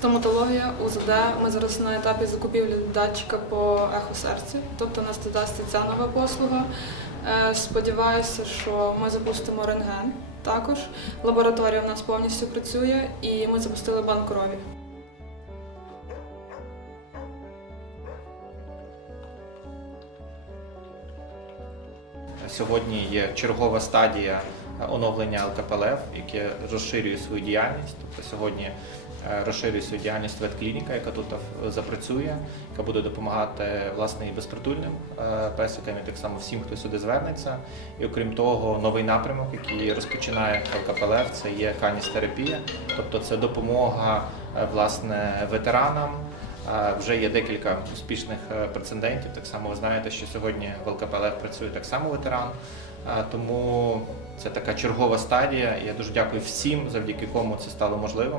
Стоматологія, УЗД. Ми зараз на етапі закупівлі датчика по ехосерці, тобто нас додасться ця нова послуга. Е, Сподіваюся, що ми запустимо рентген також. Лабораторія в нас повністю працює і ми запустили банк крові. Сьогодні є чергова стадія оновлення ЛКПЛФ, яке розширює свою діяльність. Тобто сьогодні розширює свою діяльність ветклініка, яка тут е, запрацює, яка буде допомагати власне і безпритульним е, песикам, і так само всім, хто сюди звернеться. І окрім того, новий напрямок, який розпочинає ЛКПЛФ, це є каністерапія, тобто це допомога е, власне ветеранам. Е, Вже є декілька успішних е, прецедентів. Так само ви знаєте, що сьогодні в ЛКПЛФ працює так само ветеран. Е, Тому це така чергова стадія. Я дуже дякую всім, завдяки кому це стало можливим.